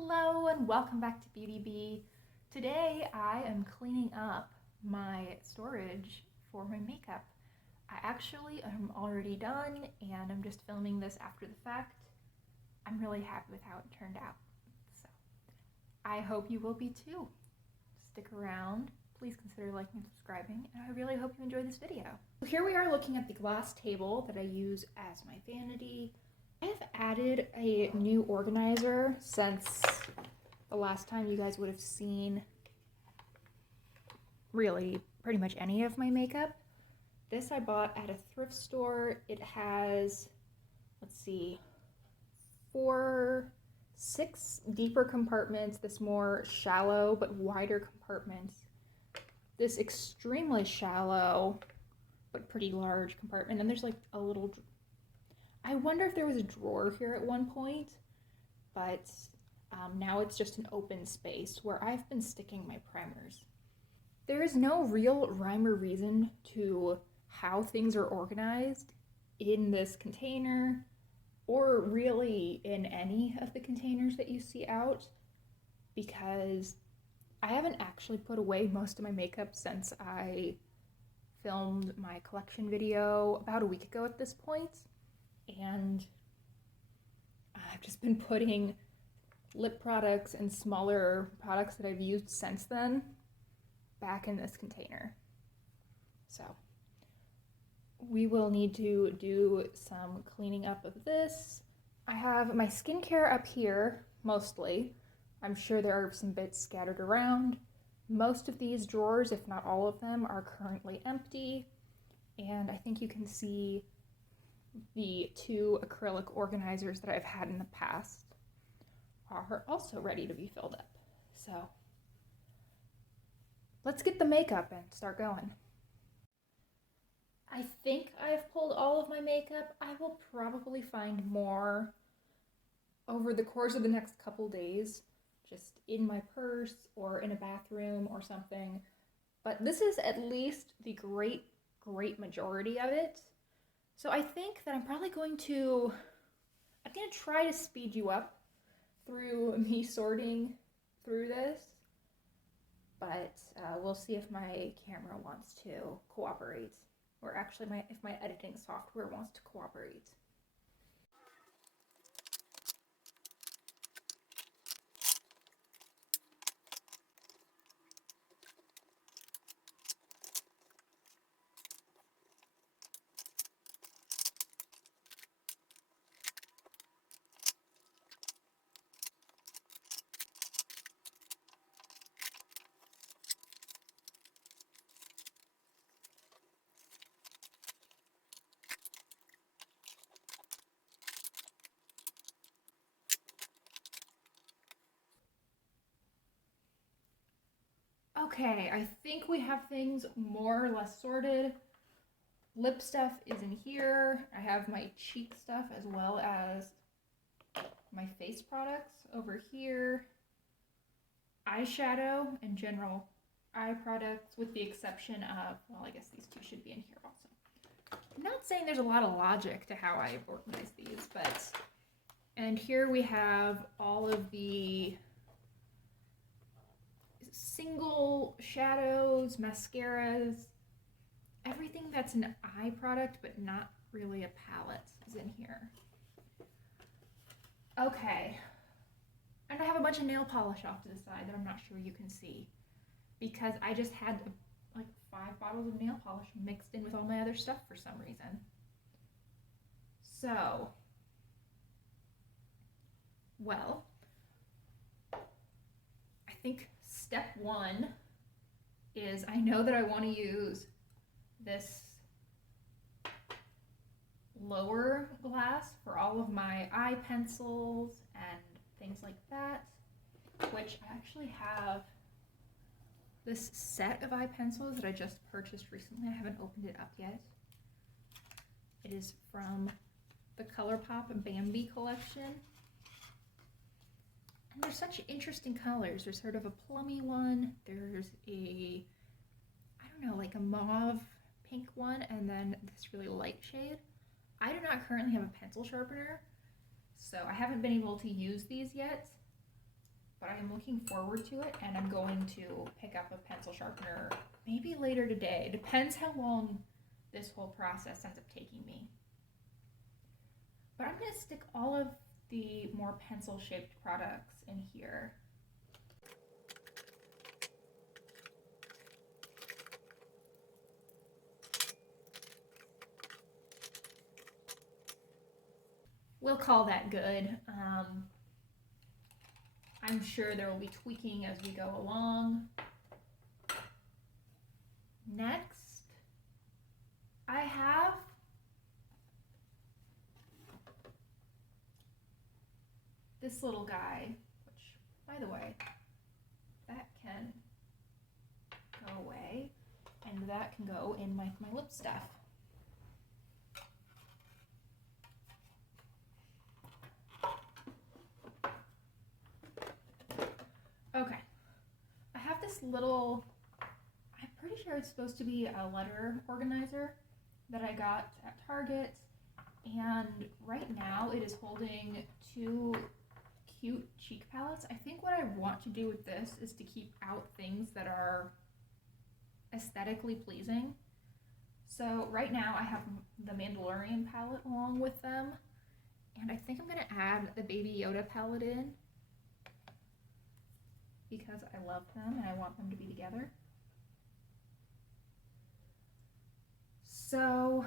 Hello and welcome back to Beauty Bee. Today I am cleaning up my storage for my makeup. I actually am already done and I'm just filming this after the fact. I'm really happy with how it turned out. So I hope you will be too. Stick around. Please consider liking and subscribing, and I really hope you enjoy this video. So here we are looking at the glass table that I use as my vanity. I have added a new organizer since the last time you guys would have seen really pretty much any of my makeup. This I bought at a thrift store. It has, let's see, 6 deeper compartments, this more shallow but wider compartment, this extremely shallow but pretty large compartment, and there's like a little, I wonder if there was a drawer here at one point, but now it's just an open space where I've been sticking my primers. There is no real rhyme or reason to how things are organized in this container or really in any of the containers that you see out, because I haven't actually put away most of my makeup since I filmed my collection video about a week ago at this point. And I've just been putting lip products and smaller products that I've used since then back in this container. So we will need to do some cleaning up of this. I have my skincare up here, mostly. I'm sure there are some bits scattered around. Most of these drawers, if not all of them, are currently empty. And I think you can see the 2 acrylic organizers that I've had in the past are also ready to be filled up. So let's get the makeup and start going. I think I've pulled all of my makeup. I will probably find more over the course of the next couple days, just in my purse or in a bathroom or something. But this is at least the great majority of it. So I think that I'm going to try to speed you up through me sorting through this, but we'll see if my camera wants to cooperate, or actually if my editing software wants to cooperate. Okay, I think we have things more or less sorted. Lip stuff is in here. I have my cheek stuff as well as my face products over here. Eyeshadow and general eye products, with the exception of, well, I guess these 2 should be in here also. I'm not saying there's a lot of logic to how I organize these, but, and here we have all of the single shadows, mascaras, everything that's an eye product but not really a palette is in here. Okay, and I have a bunch of nail polish off to the side that I'm not sure you can see, because I just had like 5 bottles of nail polish mixed in with all my other stuff for some reason. So, well, I think step 1 is, I know that I want to use this lower glass for all of my eye pencils and things like that, which I actually have this set of eye pencils that I just purchased recently. I haven't opened it up yet. It is from the ColourPop Bambi collection. And they're such interesting colors. There's sort of a plummy one, there's a, I don't know, like a mauve pink one, and then this really light shade. I do not currently have a pencil sharpener, so I haven't been able to use these yet, but I am looking forward to it, and I'm going to pick up a pencil sharpener maybe later today. It depends how long this whole process ends up taking me. But I'm going to stick all of the more pencil-shaped products in here. We'll call that good. I'm sure there will be tweaking as we go along. Next, I have this little guy, which, by the way, that can go away, and that can go in my lip stuff. Okay, I have this little, I'm pretty sure it's supposed to be a letter organizer that I got at Target, and right now it is holding 2 cute cheek palettes. I think what I want to do with this is to keep out things that are aesthetically pleasing. So right now I have the Mandalorian palette along with them, and I think I'm going to add the Baby Yoda palette in because I love them and I want them to be together. So,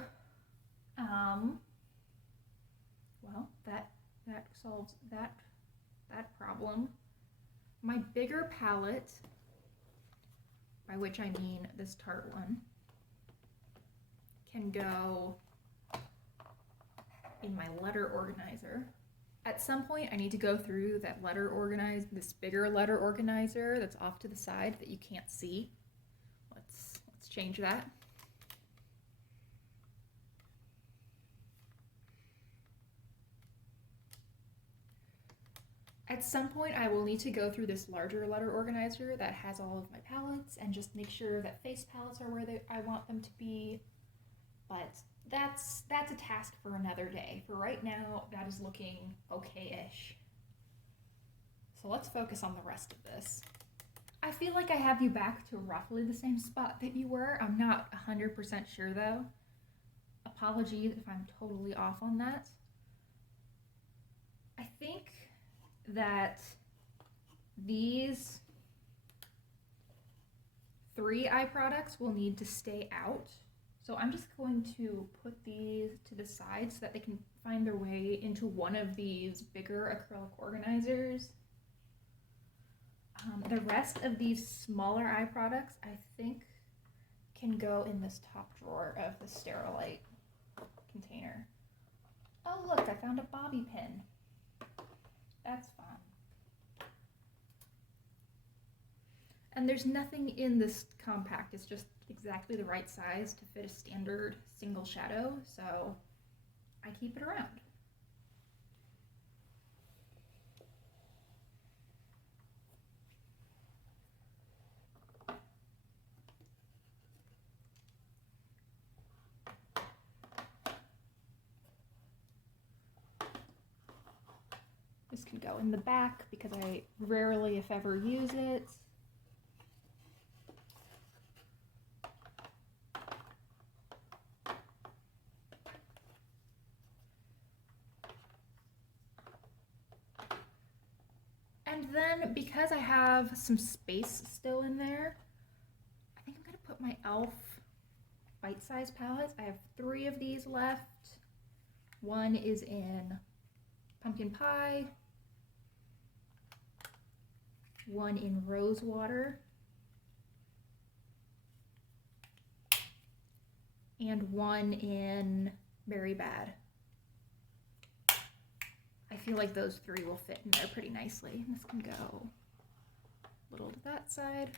well, that solves that problem. My bigger palette, by which I mean this Tarte one, can go in my letter organizer. At some point, I need to go through this bigger letter organizer that's off to the side that you can't see. Let's change that. At some point, I will need to go through this larger letter organizer that has all of my palettes and just make sure that face palettes are where I want them to be. But that's a task for another day. For right now, that is looking okay-ish. So let's focus on the rest of this. I feel like I have you back to roughly the same spot that you were. I'm not 100% sure though. Apologies if I'm totally off on that. I think that these 3 eye products will need to stay out. So I'm just going to put these to the side so that they can find their way into one of these bigger acrylic organizers. The rest of these smaller eye products, I think, can go in this top drawer of the Sterilite container. Oh look, I found a bobby pin. That's fun. And there's nothing in this compact, it's just exactly the right size to fit a standard single shadow, so I keep it around. This can go in the back because I rarely, if ever, use it. And then, because I have some space still in there, I think I'm going to put my e.l.f. bite-size palettes. I have 3 of these left. One is in pumpkin pie, one in rose water, and one in berry bad. I feel like those 3 will fit in there pretty nicely. This can go a little to that side.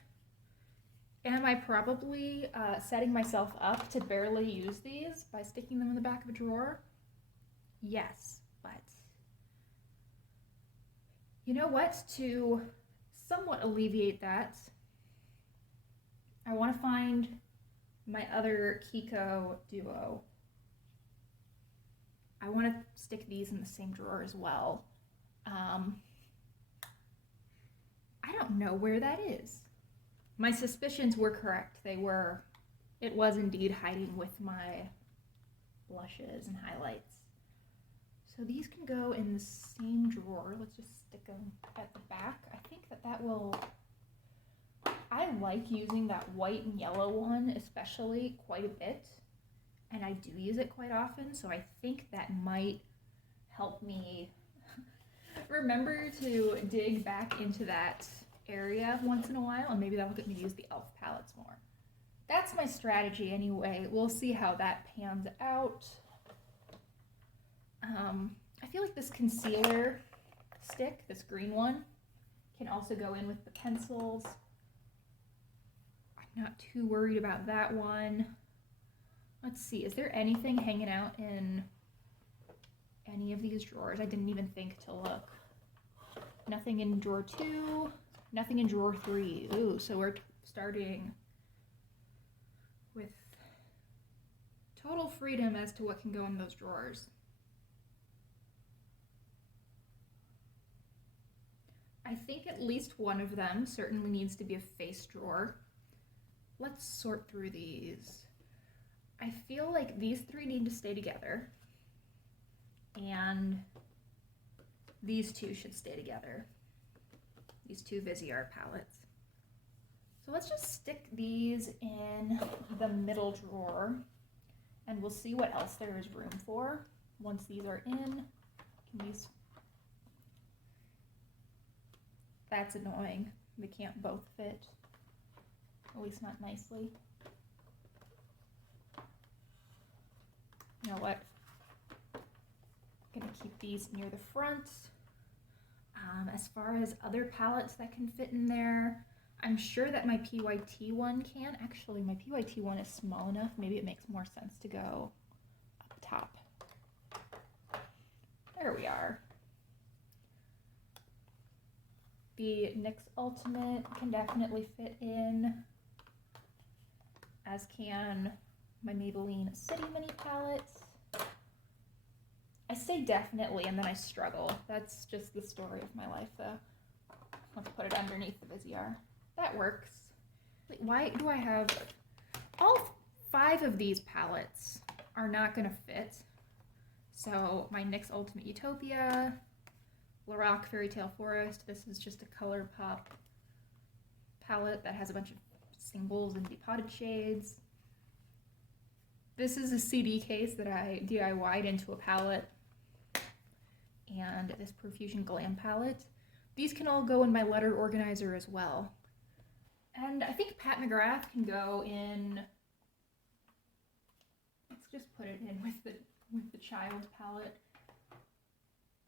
Am I probably setting myself up to barely use these by sticking them in the back of a drawer? Yes, but you know what? To somewhat alleviate that, I want to find my other Kiko duo. I want to stick these in the same drawer as well. don't know where that is. My suspicions were correct. It was indeed hiding with my blushes and highlights. So these can go in the same drawer. Let's just stick them at the back. I think that will... I like using that white and yellow one especially quite a bit. And I do use it quite often, so I think that might help me remember to dig back into that area once in a while, and maybe that'll get me to use the e.l.f. palettes more. That's my strategy anyway. We'll see how that pans out. I feel like this concealer stick, this green one, can also go in with the pencils. I'm not too worried about that one. Let's see, is there anything hanging out in any of these drawers? I didn't even think to look. Nothing in drawer 2, nothing in drawer 3. Ooh, so we're starting with total freedom as to what can go in those drawers. I think at least one of them certainly needs to be a face drawer. Let's sort through these. I feel like these 3 need to stay together, and these 2 should stay together. These 2 Viseart palettes. So let's just stick these in the middle drawer, and we'll see what else there is room for once these are in. That's annoying. They can't both fit, at least not nicely. You know what? I'm gonna keep these near the front. As far as other palettes that can fit in there, I'm sure that my PYT one can. Actually, my PYT one is small enough. Maybe it makes more sense to go up top. There we are. The NYX Ultimate can definitely fit in, as can my Maybelline City Mini palettes. I say definitely and then I struggle. That's just the story of my life though. Let's put it underneath the Viseart. That works. Wait, why do I have... All 5 of these palettes are not gonna fit. So my NYX Ultimate Utopia, Lorac Fairy Tale Forest, this is just a ColourPop palette that has a bunch of singles and depotted shades. This is a CD case that I DIY'd into a palette, and this Profusion Glam palette. These can all go in my letter organizer as well. And I think Pat McGrath can go in, let's just put it in with the child palette.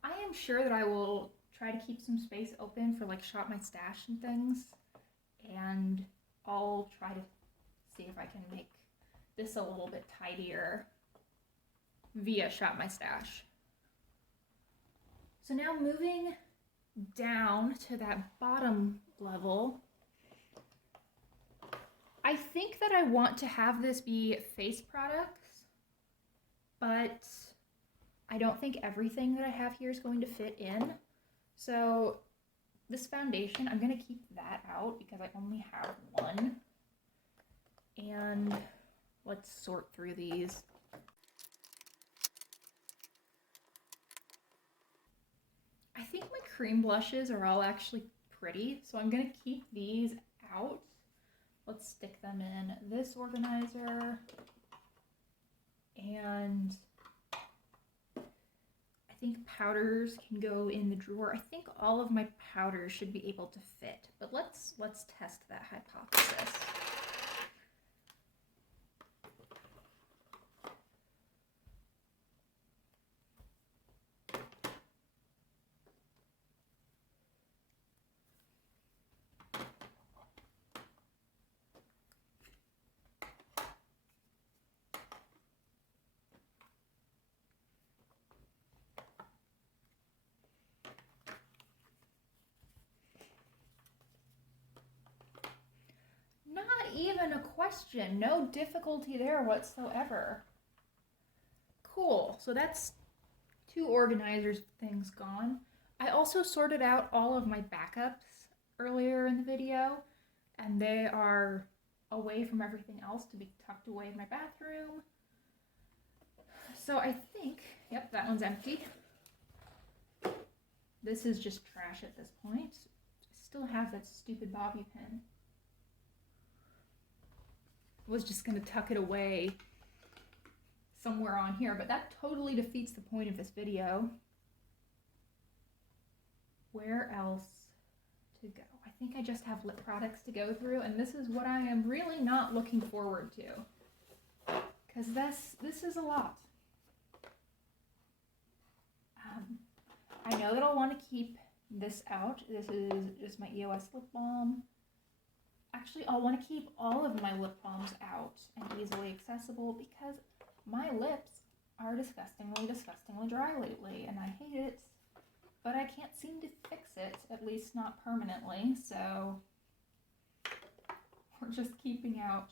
I am sure that I will try to keep some space open for like Shop My Stash and things, and I'll try to see if I can make this a little bit tidier via Shop My Stash. So now moving down to that bottom level, I think that I want to have this be face products, but I don't think everything that I have here is going to fit in. So this foundation, I'm going to keep that out because I only have one. And let's sort through these. I think my cream blushes are all actually pretty, so I'm going to keep these out. Let's stick them in this organizer. And I think powders can go in the drawer. I think all of my powders should be able to fit, but let's test that hypothesis. Not even a question. No difficulty there whatsoever. Cool. So that's 2 organizers things gone. I also sorted out all of my backups. earlier in the video, and they are away from everything else to be tucked away in my bathroom. So I think, yep, that one's empty. This is just trash at this point. I still have that stupid bobby pin. I was just gonna tuck it away somewhere on here, but that totally defeats the point of this video. Where else to go? I think I just have lip products to go through, and this is what I am really not looking forward to, because this is a lot. I know that I'll want to keep this out. This is just my EOS lip balm. Actually, I'll want to keep all of my lip balms out and easily accessible because my lips are disgustingly dry lately, and I hate it, but I can't seem to fix it, at least not permanently, so we're just keeping out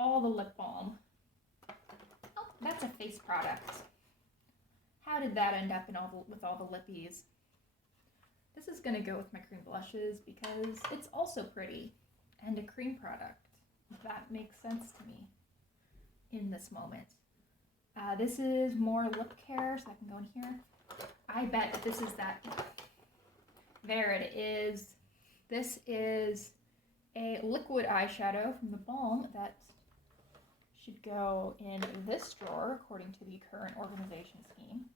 all the lip balm. Oh, that's a face product. How did that end up with all the lippies? This is going to go with my cream blushes because it's also pretty and a cream product. That makes sense to me in this moment. This is more lip care, so I can go in here. I bet this is that. There it is. This is a liquid eyeshadow from the balm that should go in this drawer according to the current organization scheme.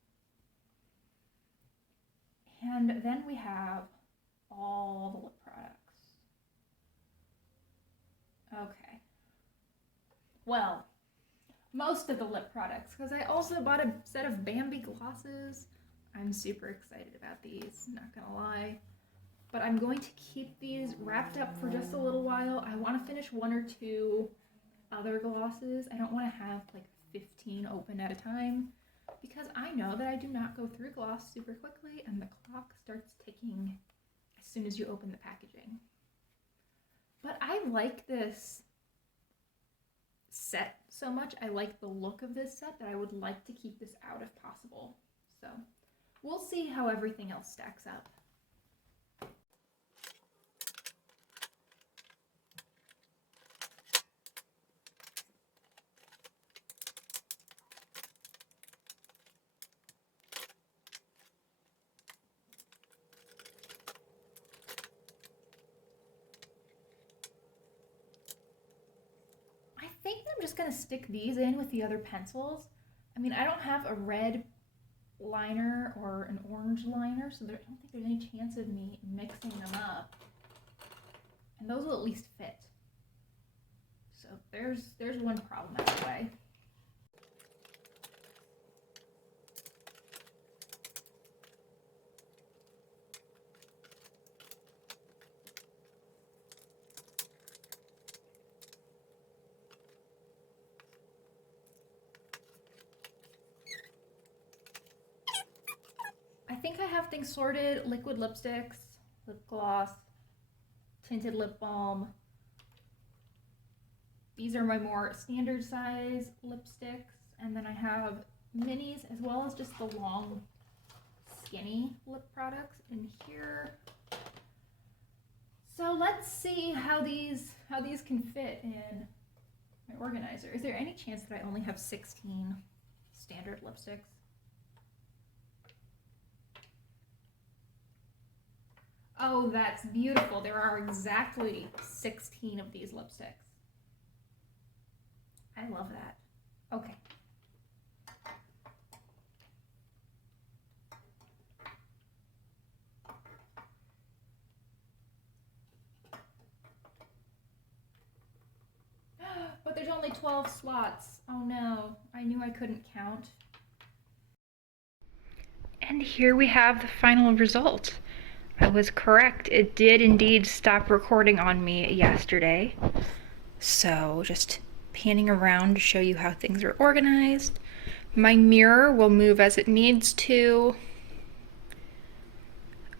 And then we have all the lip products. Okay. Well, most of the lip products, because I also bought a set of Bambi glosses. I'm super excited about these, not gonna lie. But I'm going to keep these wrapped up for just a little while. I want to finish one or two other glosses. I don't want to have like 15 open at a time because I know that I do not go through gloss super quickly and the clock starts ticking as soon as you open the packaging. But I like this set so much. I like the look of this set that I would like to keep this out if possible. So we'll see how everything else stacks up. I think I'm just going to stick these in with the other pencils. I mean, I don't have a red liner or an orange liner, so I don't think there's any chance of me mixing them up. And those will at least fit. So there's one problem out of the way. I think I have things sorted: liquid lipsticks, lip gloss, tinted lip balm. These are my more standard size lipsticks, and then I have minis as well as just the long skinny lip products in here. So let's see how these can fit in my organizer. Is there any chance that I only have 16 standard lipsticks? Oh, that's beautiful. There are exactly 16 of these lipsticks. I love that. Okay. But there's only 12 slots. Oh no, I knew I couldn't count. And here we have the final result. I was correct. It did indeed stop recording on me yesterday. So just panning around to show you how things are organized. My mirror will move as it needs to.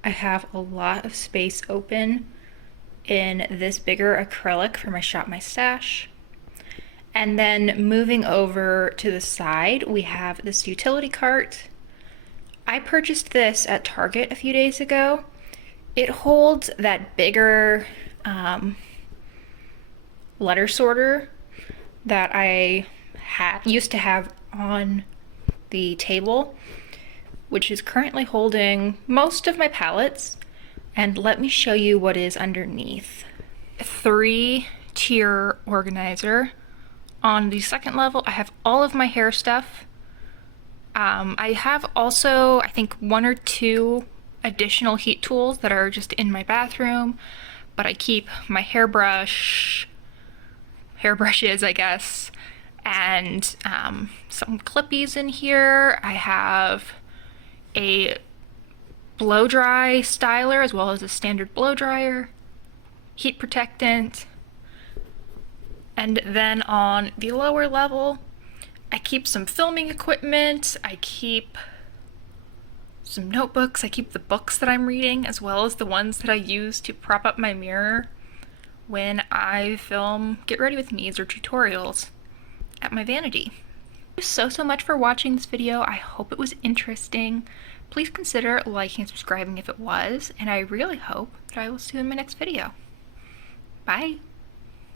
I have a lot of space open in this bigger acrylic for my Shop My Stash. And then moving over to the side, we have this utility cart. I purchased this at Target a few days ago. It holds that bigger letter sorter that I used to have on the table, which is currently holding most of my palettes. And let me show you what is underneath. 3-tier organizer. On the second level, I have all of my hair stuff. I have also, I think, 1 or 2 additional heat tools that are just in my bathroom, but I keep my hairbrushes, I guess, and some clippies in here. I have a blow dry styler as well as a standard blow dryer, heat protectant, and then on the lower level I keep some filming equipment, I keep some notebooks, I keep the books that I'm reading as well as the ones that I use to prop up my mirror when I film Get Ready With Me's or tutorials at my vanity. Thank you so much for watching this video. I hope it was interesting. Please consider liking and subscribing if it was, and I really hope that I will see you in my next video. Bye!